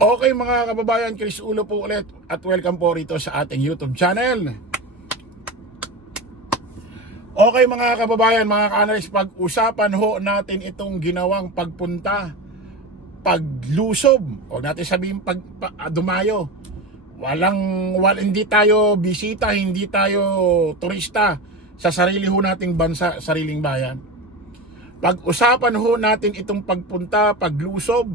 Okay mga kababayan, Chris Ulo po ulit at welcome po rito sa ating YouTube channel. Okay mga kababayan, mga ka-analyst, pag-usapan ho natin itong ginawang pagpunta, paglusob, o natin sabihin dumayo. Hindi tayo bisita, hindi tayo turista sa sarili ho nating bansa, sariling bayan. Pag-usapan ho natin itong pagpunta, paglusob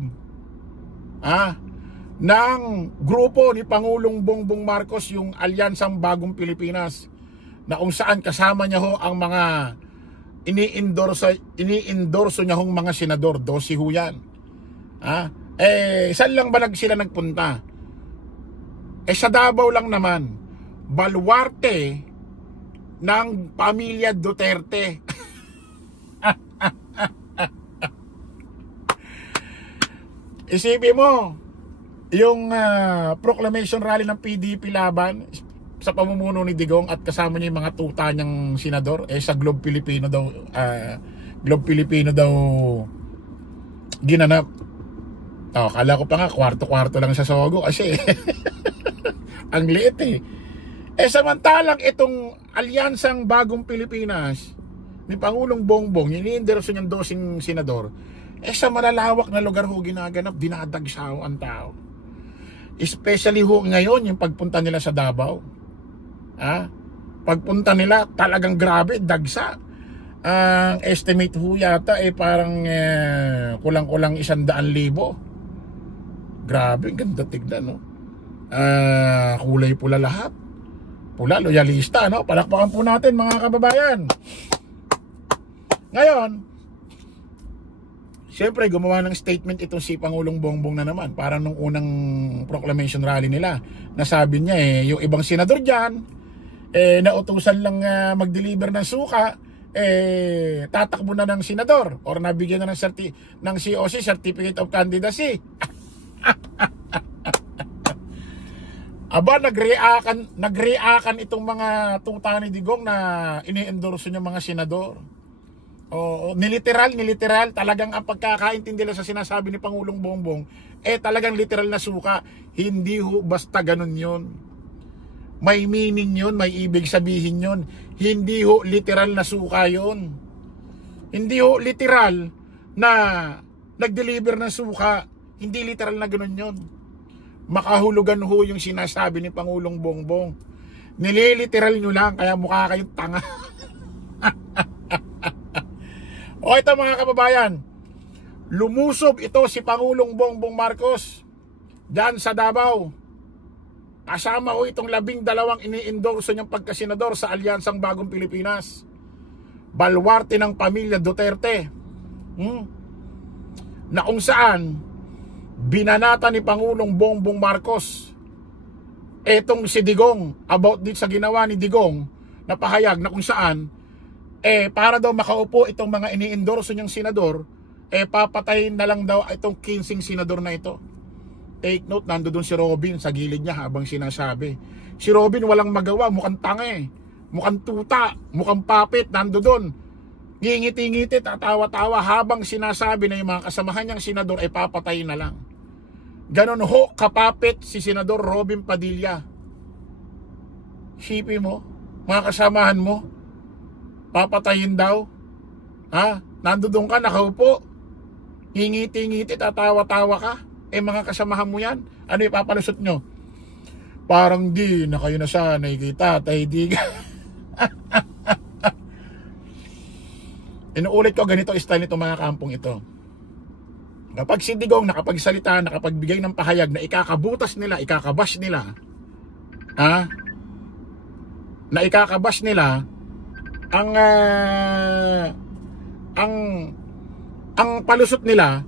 ng grupo ni Pangulong Bongbong Marcos, yung Alyansang Bagong Pilipinas, na kung saan kasama niya ho ang mga ini-endorso niya hong mga senador, 12 ho yan. Saan lang ba sila nagpunta? Sa Davao lang naman, baluarte ng pamilya Duterte. Isipin mo, yung proclamation rally ng PDP laban sa pamumuno ni Digong at kasama niya yung mga tuta niyang senador, sa Globe Filipino daw ginanap. Kala ko pa nga kwarto-kwarto lang sa Sogo kasi ang liit samantalang itong Alyansang Bagong Pilipinas ni Pangulong Bongbong, ini-endorso niyang 12 senador, sa malalawak na lugar ho ginaganap, dinadagsaw ang tao. Especially ho ngayon yung pagpunta nila sa Davao. Pagpunta nila talagang grabe, dagsa. Ang estimate ho yata parang kulang-kulang 100,000. Grabe, ganda tignan, no? Kulay pula lahat. Pula, loyalista, no? Palakpakan po natin mga kababayan. Ngayon, siyempre, gumawa ng statement itong si Pangulong Bongbong na naman. Parang nung unang proclamation rally nila, nasabi niya yung ibang senador dyan, nautusan lang mag-deliver ng suka, tatakbo na ng senador or nabigyan na ng COC, Certificate of Candidacy. Aba, nag-react itong mga tuta ni Digong na ini-endorso niya mga senador. Niliteral talagang ang pagkakaintindi nila sa sinasabi ni Pangulong Bongbong, talagang literal na suka. Hindi ho basta ganun yun. May meaning yun, may ibig sabihin yun. Hindi ho literal na suka yun. Hindi ho literal na nag-deliver ng suka. Hindi literal na ganun yun. Makahulugan ho yung sinasabi ni Pangulong Bongbong. Nililiteral nyo lang, kaya mukha kayong tanga. O ito mga kababayan, lumusob ito si Pangulong Bongbong Marcos dyan sa Davao. Kasama ho itong 12 ini-endorso niyang pagkasenador sa Alyansang Bagong Pilipinas. Baluarte ng pamilya Duterte. Na kung saan binanata ni Pangulong Bongbong Marcos etong si Digong about din sa ginawa ni Digong na pahayag na kung saan para daw makaupo itong mga ini-endorso niyang senador, papatayin na lang daw itong 15 senador na ito. Take note, nandoon si Robin sa gilid niya habang sinasabi. Si Robin walang magawa, mukhang tanga mukhang tuta, mukhang papit, nandoon. Ngingiti-ngiti, tatawa-tawa habang sinasabi na yung mga kasamahan niyang senador papatayin na lang. Ganon ho kapapit si Senador Robin Padilla. Sipin mo, mga kasamahan mo, papatayin daw. Nandoon ka, nakaupo, ngingiti-ngiti, tatawa-tawa ka. Mga kasamahan mo yan, ano ipapalusot nyo? Parang di na kayo nasanay kay Tatay Digong. Inuulit ko, ganito style nito mga kampong ito. Kapag si Digong nakapagsalita, nakapagbigay ng pahayag na ikakabutas nila, ikakabash nila, na ikakabash nila ang palusot nila,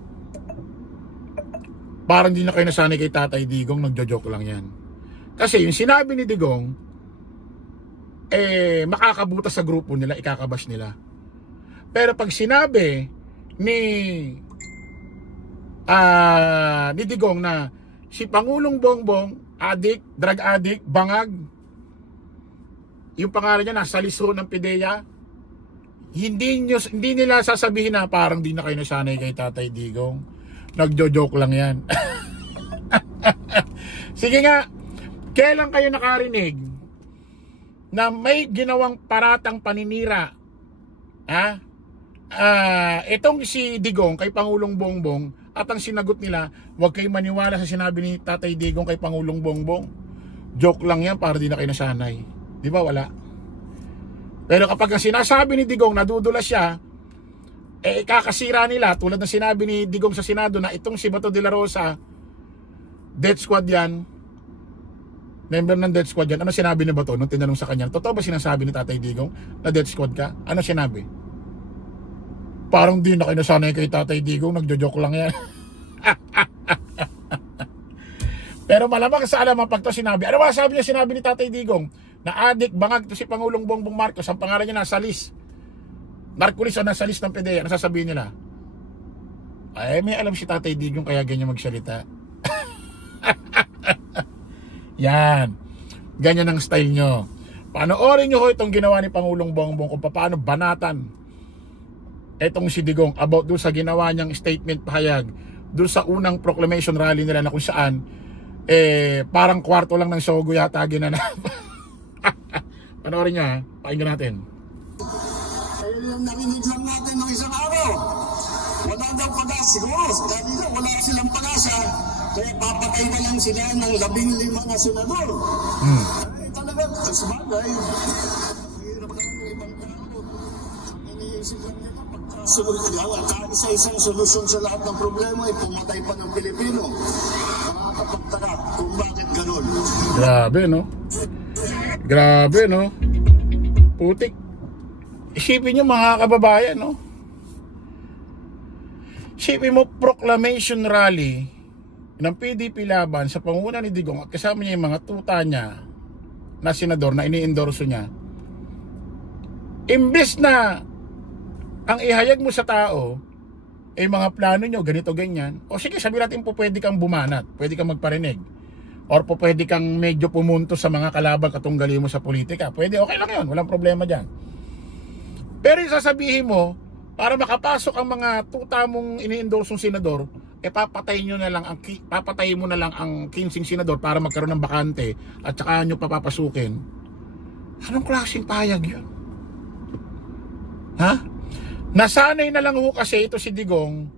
parang hindi na kayo nasanay kay Tatay Digong, nagjo-joke lang yan. Kasi yung sinabi ni Digong, makakabutas sa grupo nila, ikakabash nila. Pero pag sinabi ni Digong na si Pangulong Bongbong, drug addict, bangag, yung pangalan niya nasa listo ng PDEA, hindi nila sasabihin na parang di na kayo nasanay kay Tatay Digong. Nagjo-joke lang yan. Sige nga, kailan kayo nakarinig na may ginawang paratang paninira, ha? Itong si Digong kay Pangulong Bongbong, at ang sinagot nila, huwag kayo maniwala sa sinabi ni Tatay Digong kay Pangulong Bongbong. Joke lang yan para di na kayo nasanay. Di ba? Wala. Pero kapag ang sinasabi ni Digong, nadudulas siya, kakasira nila, tulad ng sinabi ni Digong sa Senado na itong si Bato de la Rosa, death squad yan, member ng death squad yan. Ano sinabi ni Bato nung tinanong sa kanya, totoo ba sinasabi ni Tatay Digong na death squad ka? Ano sinabi? Parang di na kayo nasanay kay Tatay Digong, nagjo-joke lang yan. Pero malamang sa alaman pag to sinabi, ano ba sabi niya, sinabi ni Tatay Digong na adik, bangag to si Pangulong Bongbong Marcos, ang pangalan niya nasa list, narkulis o nasa list ng PDEA, ano sasabihin nila? Ay, may alam si Tatay Digong kaya ganyan magsalita. Yan, ganyan ang style nyo. Panoorin nyo ho itong ginawa ni Pangulong Bongbong kung paano banatan etong si Digong about doon sa ginawa niyang statement pahayag doon sa unang proclamation rally nila na kung saan parang kwarto lang ng Sogo yata ginanap. Panoorin nyo, ha, pakinggan natin. Ayun lang, narinig lang natin ng isang araw. Wala daw pag-asa, siguro kanina wala silang pag-asa, kaya papatay na lang sila ng 15 na senador. Talaga, sabagay, hirap naman ng ibang tao. Iniisip lang nila, isa-isang solusyon sa lahat ng problema ay pumatay pa ng Pilipino. Nakakapagtaka kung bakit ganun. Grabe, no? Grabe, no? Putik. Isipin nyo mga kababayan, no? Isipin mo, proclamation rally ng PDP laban sa pangunguna ni Digong at kasama niya yung mga tuta niya na senador na ini-endorso niya. Imbes na ang ihayag mo sa tao mga plano nyo, ganito, ganyan, o sige, sabi natin po pwede kang bumanat, pwede kang magparinig, or po pwede kang medyo pumunto sa mga kalaban katunggali mo sa politika, pwede, okay lang yun, walang problema dyan. Pero yung sasabihin mo, para makapasok ang mga tuta mong ini-endorsong senador, papatayin mo na lang ang 15 senador para magkaroon ng bakante at saka nyo papapasukin. Anong klaseng payag yun? Ha? Nasanay na lang ho kasi ito si Digong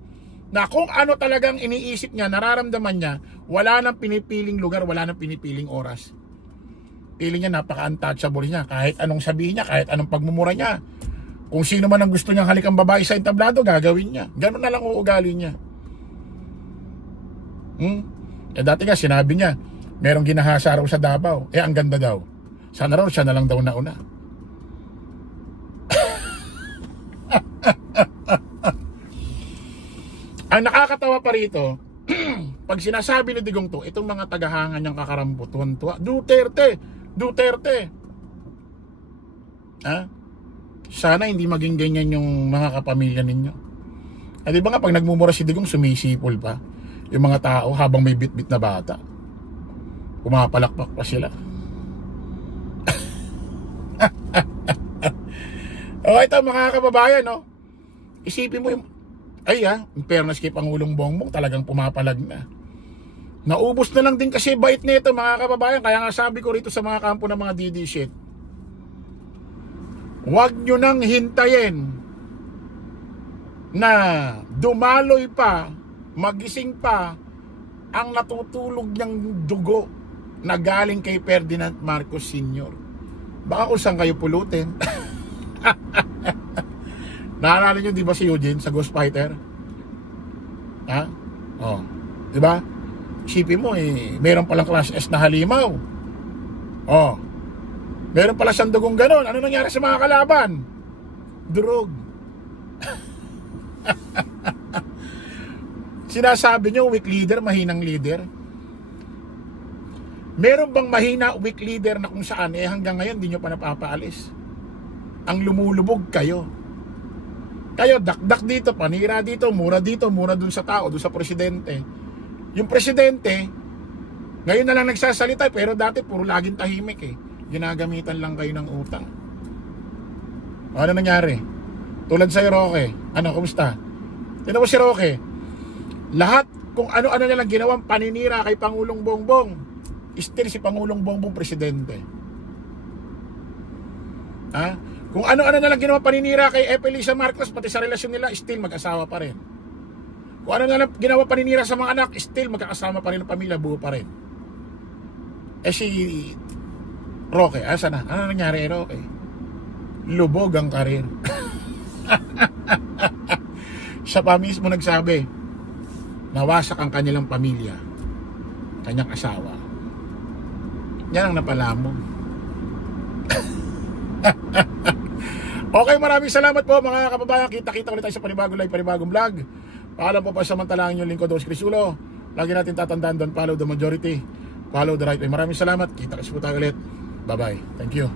na kung ano talagang iniisip niya, nararamdaman niya, wala nang pinipiling lugar, wala nang pinipiling oras. Pili niya, napaka-untouchable niya. Kahit anong sabihin niya, kahit anong pagmumura niya. Kung sino man ang gusto niyang halikang babae sa entablado, gagawin niya. Ganun na lang uugali niya. Dati nga, sinabi niya, merong ginahasa raw sa Davao. Ang ganda daw. Sana raw siya na lang daw nauna. Ang nakakatawa pa rito, pag sinasabi ni Digong to, itong mga tagahanga niyang kakarambot, tuwa, Duterte. Sana hindi maging ganyan yung mga kapamilya ninyo. Di ba nga pag nagmumura si Digong, sumisipol pa yung mga tao habang may bit-bit na bata. Pumapalakpak pa sila. Ito mga kababayan, no? Isipin mo yung in fairness kay Pangulong Bongbong, talagang pumapalag na. Naubos na lang din kasi bait nito mga kababayan. Kaya nga sabi ko rito sa mga kampo ng mga DD shit, huwag nyo nang hintayin na dumaloy pa, magising pa ang natutulog niyang dugo na galing kay Ferdinand Marcos Sr. Baka kung saan kayo pulutin. Naalala nyo di ba si Eugene sa Ghost Fighter? Di ba? Isipin mo meron palang class S na halimaw. Meron pala siyang dugong ganon. Ano nangyari sa mga kalaban? Durog. Sinasabi nyo weak leader, mahinang leader. Meron bang mahina weak leader na kung saan hanggang ngayon di nyo pa napapaalis? Ang lumulubog kayo. Kayo dakdak dito, panira dito, mura dun sa tao, dun sa presidente. Yung presidente ngayon na lang nagsasalita, pero dati puro laging tahimik ginagamitan lang kayo ng utang. Ano nangyari? Tulad sa Roque, ano, kumusta? Tignan mo si Roque, lahat kung ano-ano na lang ginawang paninira kay Pangulong Bongbong, still si Pangulong Bongbong presidente. Kung ano-ano na lang ginawang paninira kay Evelisa Marcos, pati sa relasyon nila, still mag-asawa pa rin. Kung ano na lang ginawa paninira sa mga anak, still magkakasama pa rin ng pamilya, buo pa rin. Si Roque, asa na? Ano nangyari kay Roque? Lubog ang karir. Siya pa mismo nagsabi, nawasak ang kanilang pamilya, kanyang asawa. Yan ang napalamon. Okay, maraming salamat po mga kababayan. Kita-kita ulit tayo sa panibagong live, panibagong vlog. Paalam po pa samantalang yung lingkod, Dos Crisulo. Lagi natin tatandaan, don't follow the majority, follow the right way. Maraming salamat. Kita-kita po tayo ulit. Bye-bye. Thank you.